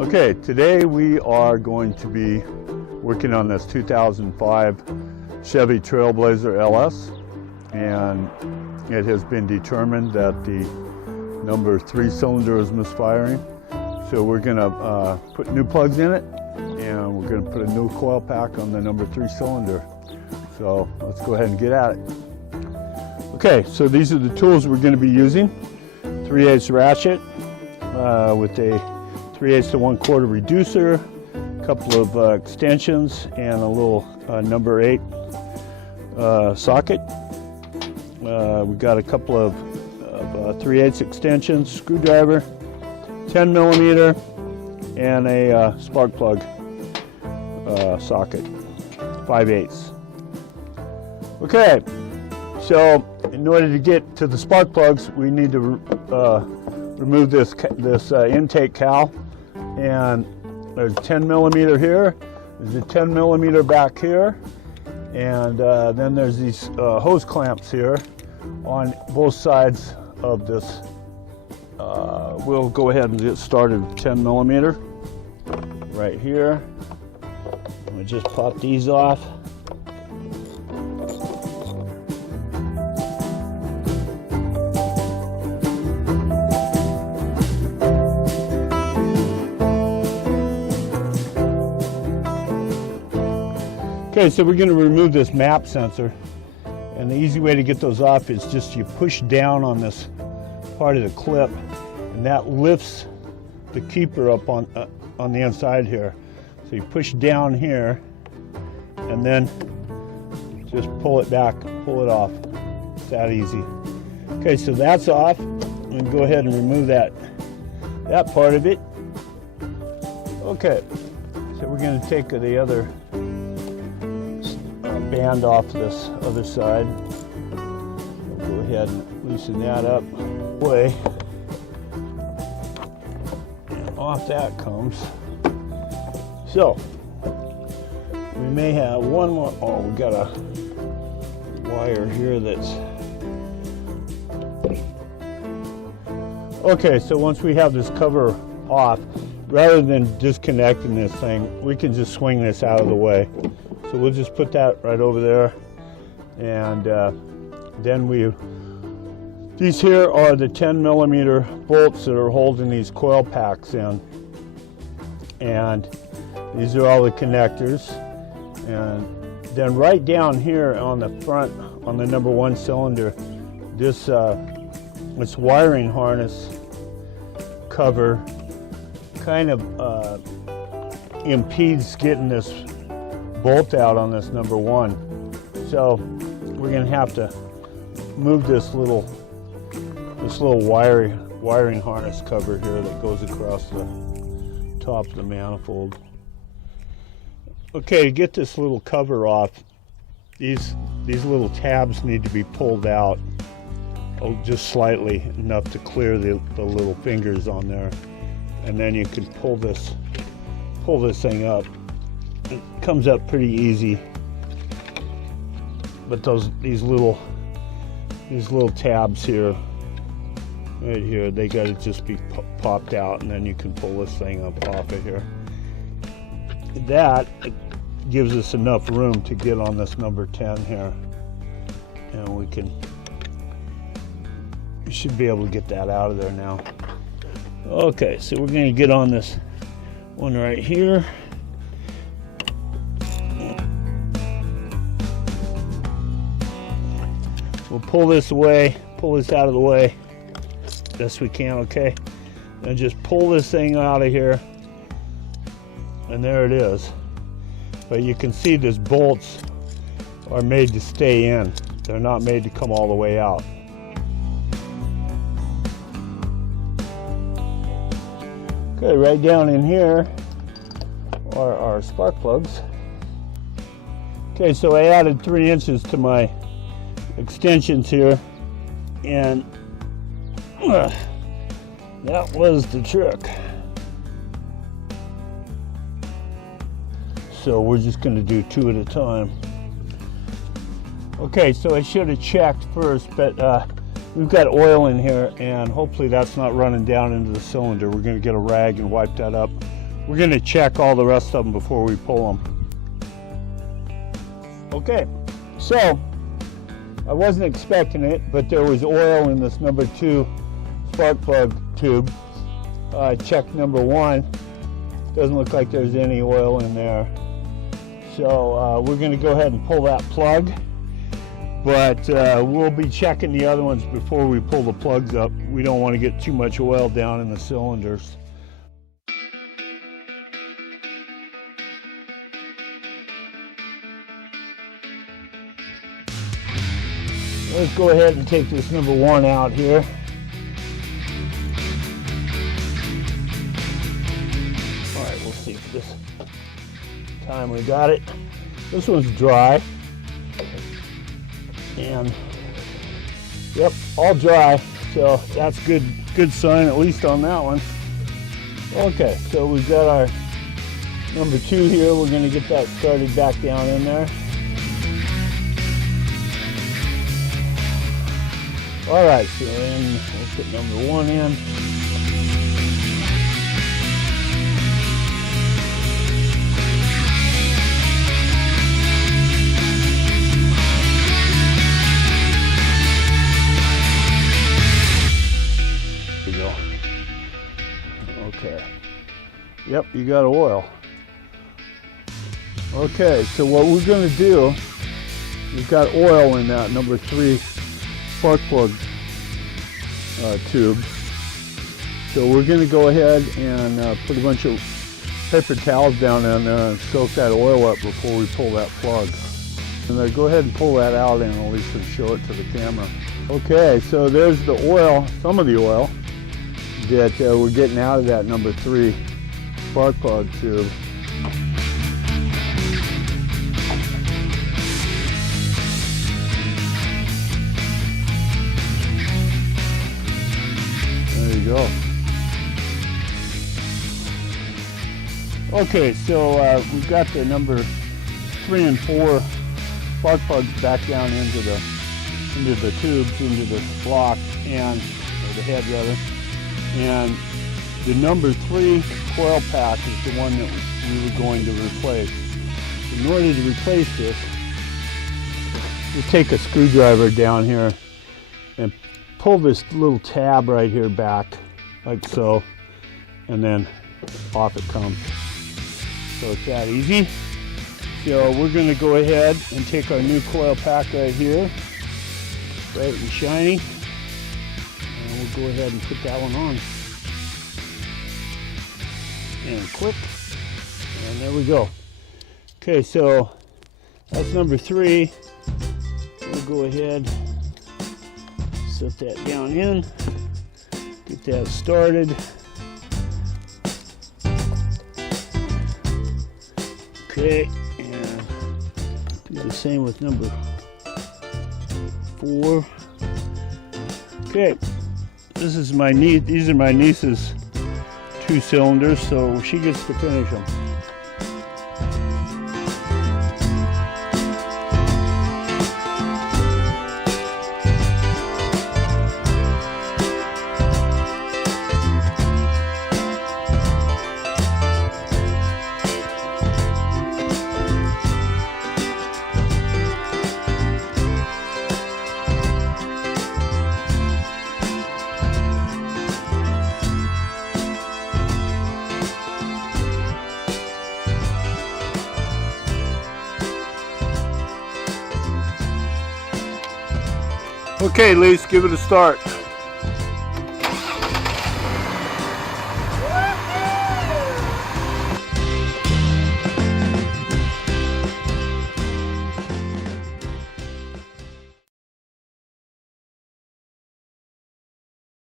Okay, today we are going to be working on this 2005 Chevy Trailblazer LS, and it has been determined that the number 3 cylinder is misfiring. So we're going to put new plugs in it, and we're going to put a new coil pack on the number 3 cylinder. So let's go ahead and get at it. Okay, so these are the tools we're going to be using. 3/8 ratchet with a 3/8 to 1/4 reducer, a couple of extensions, and a little number 8 socket. We got a couple of 3/8 extensions, screwdriver, 10 millimeter, and a spark plug socket, 5/8. Okay, so in order to get to the spark plugs, we need to remove this intake cowl. And there's 10 millimeter here, there's a 10 millimeter back here, and then there's these hose clamps here on both sides of this. We'll go ahead and get started with 10 millimeter right here. We'll just pop these off. Okay, so we're going to remove this map sensor, and the easy way to get those off is just you push down on this part of the clip, and that lifts the keeper up on the inside here. So you push down here, and then just pull it back, pull it off. It's that easy. Okay, so that's off, and go ahead and remove that part of it. Okay, so we're going to take the other band off this other side. We'll go ahead and loosen that up. Way. And off that comes. So we may have one more. Oh, we got a wire here that's okay. So once we have this cover off, rather than disconnecting this thing, we can just swing this out of the way. So we'll just put that right over there, and then these here are the 10 millimeter bolts that are holding these coil packs in, and these are all the connectors. And then right down here on the front, on the number 1 cylinder, this wiring harness cover kind of impedes getting this bolt out on this number 1. So we're going to have to move this little wiring harness cover here that goes across the top of the manifold. Okay, to get this little cover off, these little tabs need to be pulled out just slightly, enough to clear the little fingers on there, and then you can pull this thing up. It comes up pretty easy, but these little tabs here, right here, they got to just be popped out, and then you can pull this thing up off of here. That gives us enough room to get on this number 10 here, and we should be able to get that out of there now. Okay, so we're going to get on this one right here. We'll pull this away, pull this out of the way best we can, okay? And just pull this thing out of here, and there it is. But you can see these bolts are made to stay in. They're not made to come all the way out. Okay, right down in here are our spark plugs. Okay, so I added 3 inches to my extensions here, and that was the trick. So we're just going to do 2 at a time. Okay, so I should have checked first, but we've got oil in here, and hopefully that's not running down into the cylinder. We're going to get a rag and wipe that up. We're going to check all the rest of them before we pull them. Okay, so I wasn't expecting it, but there was oil in this number 2 spark plug tube. I checked number 1. Doesn't look like there's any oil in there. So we're going to go ahead and pull that plug. But we'll be checking the other ones before we pull the plugs up. We don't want to get too much oil down in the cylinders. Let's go ahead and take this number 1 out here. All right, we'll see if this time we got it. This one's dry. And yep, all dry, so that's good sign, at least on that one. Okay, so we've got our number 2 here. We're going to get that started back down in there. All right, so then we'll put number 1 in. Okay. Yep, you got oil. Okay, so what we're going to do, we've got oil in that number 3 spark plug tube. So we're going to go ahead and put a bunch of paper towels down in there and soak that oil up before we pull that plug. And then go ahead and pull that out and at least show it to the camera. Okay, so there's the oil, some of the oil that we're getting out of that number 3 spark plug tube. There you go. Okay, so we've got the number 3 and 4 spark plugs back down into the tubes, into the block, and or the head rather. And the number 3 coil pack is the one that we were going to replace. In order to replace this, you take a screwdriver down here and pull this little tab right here back, like so, and then off it comes. So it's that easy. So we're going to go ahead and take our new coil pack right here, bright and shiny. And we'll go ahead and put that one on. And click. And there we go. Okay, so that's number 3. We'll go ahead, set that down in, get that started. Okay, and do the same with number 4. Okay. This is my niece. These are my niece's 2 cylinders, so she gets to finish them. Okay, Lise, give it a start.